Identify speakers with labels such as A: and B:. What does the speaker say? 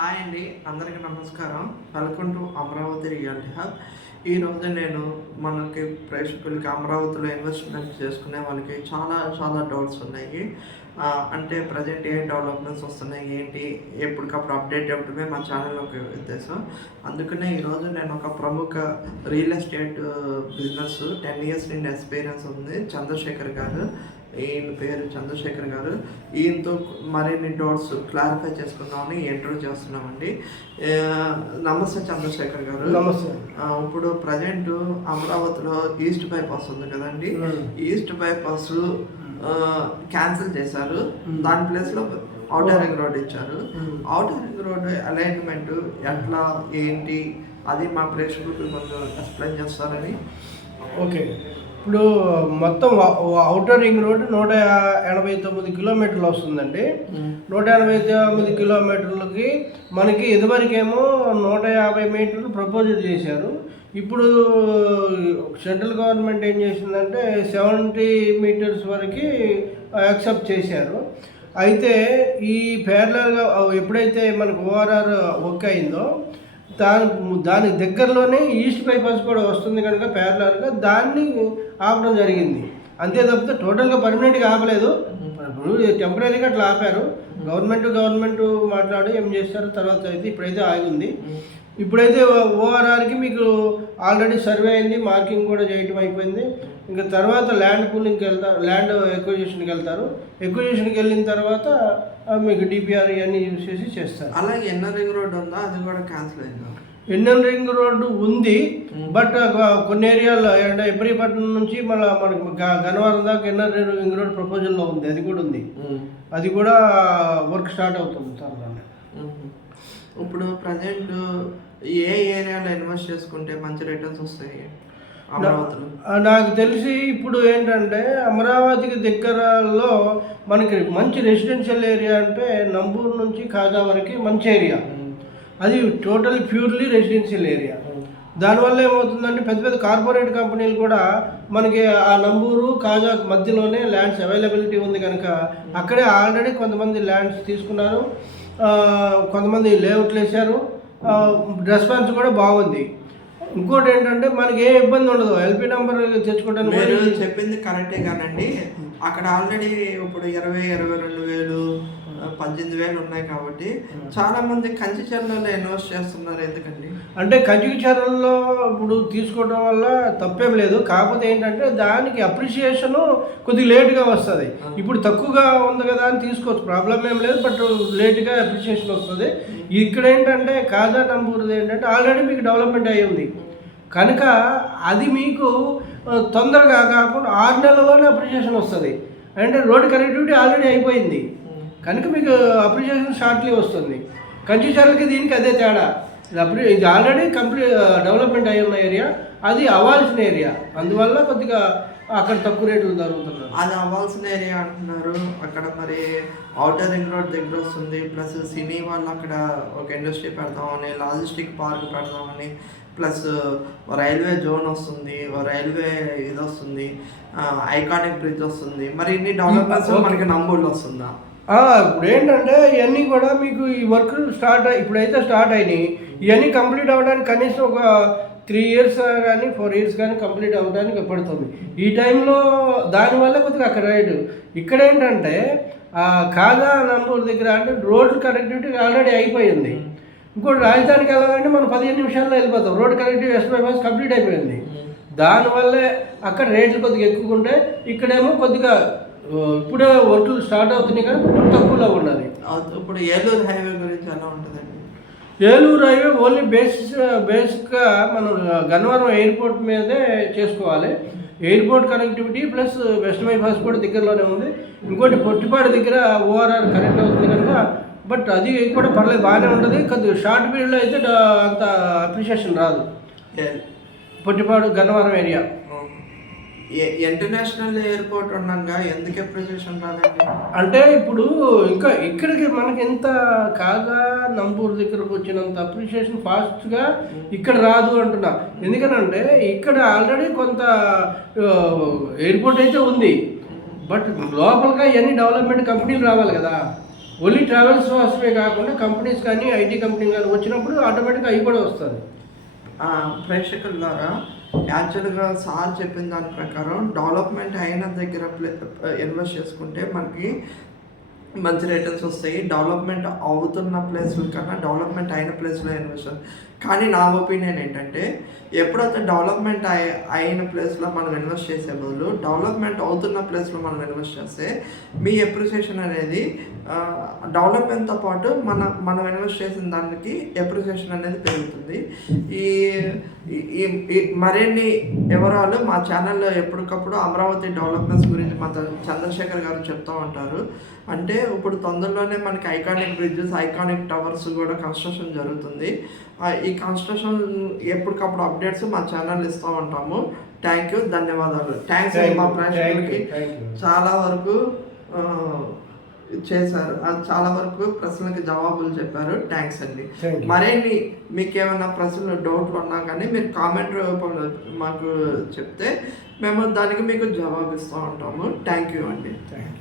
A: Hi అండి అందరికీ నమస్కారం. Welcome to Amaravati reality hub ఈరోజు నేను మనకి ప్రేక్షకులకి అమరావతిలో ఇన్వెస్ట్మెంట్ చేసుకునే వాళ్ళకి చాలా చాలా డౌట్స్ ఉన్నాయి. అంటే ప్రజెంట్ ఏ డెవలప్మెంట్స్ వస్తున్నాయి ఏంటి ఎప్పటికప్పుడు అప్డేట్ ఇవ్వడమే మా ఛానల్లోకి ఉద్దేశం అందుకనే ఈరోజు నేను ఒక ప్రముఖ real estate business ten years నుండి ఎక్స్పీరియన్స్ ఉంది చంద్రశేఖర్ గారు. ఈయన పేరు చంద్రశేఖర్ గారు. ఈయనతో మరిన్ని డౌట్స్ క్లారిఫై చేసుకుందామని ఇంటర్వ్యూ చేస్తున్నామండి. నమస్తే చంద్రశేఖర్ గారు.
B: నమస్తే.
A: ఇప్పుడు ప్రజెంట్ అమరావతిలో ఈస్ట్ బైపాస్ ఉంది కదండి. ఈస్ట్ బైపాస్ క్యాన్సిల్ చేశారు.
B: మ్మ్.
A: దాని ప్లేస్లో అవుటర్ రింగ్ రోడ్ ఇచ్చారు. అవుటర్ రింగ్ రోడ్ అలైన్మెంట్ ఎట్లా ఏంటి అది మా ప్రేక్షకులకు కొంచెం ఎక్స్ప్లెయిన్ చేస్తారని.
B: ఓకే ఇప్పుడు మొత్తం అవుటర్ రింగ్ రోడ్ నూట ఎనభై తొమ్మిది కిలోమీటర్లు వస్తుందండి. నూట ఎనభై తొమ్మిది కిలోమీటర్లకి మనకి ఇదివరకేమో నూట యాభై మీటర్లు ప్రపోజల్ చేశారు. ఇప్పుడు సెంట్రల్ గవర్నమెంట్ ఏం చేసిందంటే సెవెంటీ మీటర్స్ వరకు యాక్సెప్ట్ చేశారు. అయితే ఈ పేర్లర్గా ఎప్పుడైతే మనకు ఓఆర్ఆర్ ఓకే అయిందో దాని దాని దగ్గరలోనే ఈస్ట్ బైపాస్ కూడా వస్తుంది కనుక ప్యారలర్గా దాన్ని ఆపడం జరిగింది. అంతే తప్పితే టోటల్గా పర్మనెంట్గా ఆపలేదు. ఇప్పుడు టెంపరీగా అట్లా ఆపారు. గవర్నమెంట్ గవర్నమెంట్ మాట్లాడి ఏం చేస్తారు తర్వాత అయితే ఇప్పుడైతే ఆగింది ఇప్పుడైతే ఓఆర్ఆర్కి మీకు ఆల్రెడీ సర్వే అయింది మార్కింగ్ కూడా చేయటం అయిపోయింది. ఇంకా తర్వాత ల్యాండ్ పూలింగ్కి వెళ్తారు ల్యాండ్ ఎక్విజిషన్కి వెళ్తారు. ఎక్విజిషన్కి వెళ్ళిన తర్వాత మీకు డిపిఆర్ ఇవన్నీ యూజ్ చేసి చేస్తారు.
A: అలాగే ఎన్నర్ రింగ్ రోడ్ ఉందా? అది కూడా క్యాన్సిల్ అయిందా?
B: ఇండియన్ రింగ్ రోడ్డు ఉంది బట్ కొన్ని ఏరియాలో అంటే ఎబ్రిపట్నం నుంచి మన మనకి గన్నవరం దాకా ఎన్ఆర్ రింగ్ రోడ్ ప్రపోజల్లో ఉంది అది కూడా ఉంది. అది కూడా వర్క్ స్టార్ట్ అవుతుంది త్వరలోనే
A: మ్మ్. ఇప్పుడు ప్రజెంట్ ఏ ఏరియాలో ఇన్వెస్ట్ చేసుకుంటే మంచి రిటర్న్స్ వస్తాయి అమరావతిలో?
B: నాకు తెలిసి ఇప్పుడు ఏంటంటే అమరావతికి దగ్గరలో మనకి మంచి రెసిడెన్షియల్ ఏరియా అంటే నంబూరు నుంచి కాజా వరకు మంచి ఏరియా. అది టోటల్ ప్యూర్లీ రెసిడెన్షియల్ ఏరియా. దానివల్ల ఏమవుతుందంటే పెద్ద పెద్ద కార్పొరేట్ కంపెనీలు కూడా మనకి ఆ నంబూరు కాజా మధ్యలోనే ల్యాండ్స్ అవైలబిలిటీ ఉంది కనుక అక్కడే ఆల్రెడీ కొంతమంది ల్యాండ్స్ తీసుకున్నారు. కొంతమంది లేఅవుట్లు వేశారు. రెస్పాన్స్ కూడా బాగుంది. ఇంకోటి ఏంటంటే మనకి ఏ ఇబ్బంది ఉండదు. ఎల్పి నెంబర్ తెచ్చుకోవడానికి
A: చెప్పింది కరెక్టే కానండి. అక్కడ ఆల్రెడీ ఇప్పుడు ఇరవై ఇరవై రెండు వేలు పద్దెనిమిది వేలు ఉన్నాయి కాబట్టి చాలా మంది కంచి చెర్లలో ఇన్వెస్ట్ చేస్తున్నారు ఎందుకండి?
B: అంటే కంచికి చర్యల్లో ఇప్పుడు తీసుకోవడం వల్ల తప్పేం లేదు. కాకపోతే ఏంటంటే దానికి అప్రిషియేషన్ కొద్దిగా లేట్గా వస్తుంది. ఇప్పుడు తక్కువగా ఉంది కదా అని తీసుకోవచ్చు. ప్రాబ్లం ఏం లేదు బట్ లేట్గా అప్రిషియేషన్ వస్తుంది. ఇక్కడ ఏంటంటే కాజా నంబూరుది ఏంటంటే ఆల్రెడీ మీకు డెవలప్మెంట్ అయ్యి ఉంది. కనుక అది మీకు తొందరగా కాకుండా ఆరు నెలల్లోనే అప్రిషియేషన్ వస్తుంది. అంటే రోడ్ కనెక్టివిటీ ఆల్రెడీ అయిపోయింది. కనుక మీకు అప్రిషియేషన్ షార్ట్లీ వస్తుంది. కంచి చర్లకి దీనికి అదే తేడా. ఇది అప్రి ఇది ఆల్రెడీ కంప్లీట్ డెవలప్మెంట్ అయి ఉన్న ఏరియా. అది అవ్వాల్సిన ఏరియా. అందువల్ల కొద్దిగా అక్కడ తక్కువ రేట్లు జరుగుతున్నారు.
A: అది అవ్వాల్సిన ఏరియా అంటున్నారు. అక్కడ మరి అవుటర్ రింగ్ రోడ్ దగ్గర వస్తుంది. ప్లస్ సినీ వాళ్ళు అక్కడ ఒక ఇండస్ట్రీ పెడదామని లాజిస్టిక్ పార్క్ పెడదామని ప్లస్ రైల్వే జోన్ వస్తుంది. రైల్వే ఇది వస్తుంది. ఐకానిక్ బ్రిడ్జ్ వస్తుంది. మరి ఇన్ని డెవలప్మెంట్స్ మనకి నంబూర్లో వస్తుందా?
B: ఇప్పుడు ఏంటంటే ఇవన్నీ కూడా మీకు ఈ వర్క్ స్టార్ట్ అయ్యి- ఇప్పుడైతే స్టార్ట్ అయినాయి. ఇవన్నీ కంప్లీట్ అవ్వడానికి కనీసం ఒక త్రీ ఇయర్స్ కానీ ఫోర్ ఇయర్స్ కానీ కంప్లీట్ అవ్వడానికి పడుతుంది. ఈ టైంలో దానివల్ల కొద్దిగా అక్కడ రైట్. ఇక్కడ ఏంటంటే కాగా నంబూరు దగ్గర అంటే రోడ్ కనెక్టివిటీ ఆల్రెడీ అయిపోయింది. ఇంకోటి రాజధానికి వెళ్ళాలంటే మనం పదిహేను నిమిషాల్లో వెళ్ళిపోతాం. Road connectivity west bypass complete అయిపోయింది. దానివల్లే అక్కడ రేట్లు కొద్దిగా ఎక్కువ ఉంటే ఇక్కడేమో కొద్దిగా ఇప్పుడే వర్కులు స్టార్ట్ అవుతున్నాయి కానీ తక్కువలో ఉన్నది.
A: ఇప్పుడు ఏలూరు హైవే గురించి ఎలా ఉంటుందండి?
B: ఏలూరు హైవే ఓన్లీ బేసిస్ బేసిక్గా మనం గన్నవరం ఎయిర్పోర్ట్ మీదే చేసుకోవాలి. Airport connectivity plus west bypass కూడా దగ్గరలోనే ఉంది. ఇంకోటి పొట్టిపాడు దగ్గర ఓఆర్ఆర్ కనెక్ట్ అవుతుంది కనుక బట్ అది కూడా పర్లేదు బాగానే ఉంటుంది. కొద్దిగా షార్ట్ పీరియడ్లో అయితే అంత అప్రిషియేషన్ రాదు. Pottipadu Gannavaram area.
A: International airport ఉండగా ఎందుకు అప్రిసియేషన్ రాదండి?
B: అంటే ఇప్పుడు ఇంకా ఇక్కడికి మనకి ఎంత కాగా నంబూరు దగ్గరకు వచ్చినంత అప్రిషియేషన్ ఫాస్ట్గా ఇక్కడ రాదు అంటున్నా. ఎందుకనంటే ఇక్కడ ఆల్రెడీ కొంత ఎయిర్పోర్ట్ అయితే ఉంది. బట్ లోపలగా ఇవన్నీ డెవలప్మెంట్ కంపెనీలు రావాలి కదా. ఓన్లీ ట్రావెల్స్ కోసమే కాకుండా కంపెనీస్ కానీ ఐటీ కంపెనీ కానీ వచ్చినప్పుడు ఆటోమేటిక్గా అవి కూడా వస్తుంది
A: ఆ, ప్రేక్షకులారా యాక్చువల్గా సార్ చెప్పిన దాని ప్రకారం డెవలప్మెంట్ అయిన దగ్గర ఇన్వెస్ట్ చేసుకుంటే మనకి మంచి రిటర్న్స్ వస్తాయి. డెవలప్మెంట్ అవుతున్న ప్లేస్ల కన్నా డెవలప్మెంట్ అయిన ప్లేస్లో ఇన్వెస్ట్ కానీ నా ఒపీనియన్ ఏంటంటే ఎప్పుడైతే డెవలప్మెంట్ అయి అయిన ప్లేస్లో మనం ఇన్వెస్ట్ చేసే బదులు డెవలప్మెంట్ అవుతున్న ప్లేస్లో మనం ఇన్వెస్ట్ చేస్తే మీ ఎప్రిసియేషన్ అనేది డెవలప్మెంట్తో పాటు మన మనం ఇన్వెస్ట్ చేసిన దానికి ఎప్రిసియేషన్ అనేది పెరుగుతుంది. ఈ ఈ- మరిన్ని వివరాలు మా ఛానల్లో ఎప్పటికప్పుడు అమరావతి డెవలప్మెంట్స్ గురించి మా చంద్రశేఖర్ గారు చెప్తూ ఉంటారు. అంటే ఇప్పుడు తొందరలోనే మనకి ఐకానిక్ బ్రిడ్జెస్ ఐకానిక్ టవర్స్ కూడా కన్స్ట్రక్షన్ జరుగుతుంది. ఈ కన్స్ట్రక్షన్ ఎప్పటికప్పుడు అప్డేట్స్ మా ఛానల్ ఇస్తూ ఉంటాము. థ్యాంక్ యూ ధన్యవాదాలు. థ్యాంక్స్ మా ప్రేక్షకులకి. చాలా వరకు చేశారు. అది చాలా వరకు ప్రశ్నలకి జవాబులు చెప్పారు. థ్యాంక్స్ అండి. మరిన్ని మీకు ఏమైనా ప్రశ్నలు డౌట్లు ఉన్నా కానీ మీరు కామెంట్ రూపంలో మాకు చెప్తే మేము దానికి మీకు జవాబు ఇస్తూ ఉంటాము. థ్యాంక్ యూ అండి.
B: Thank you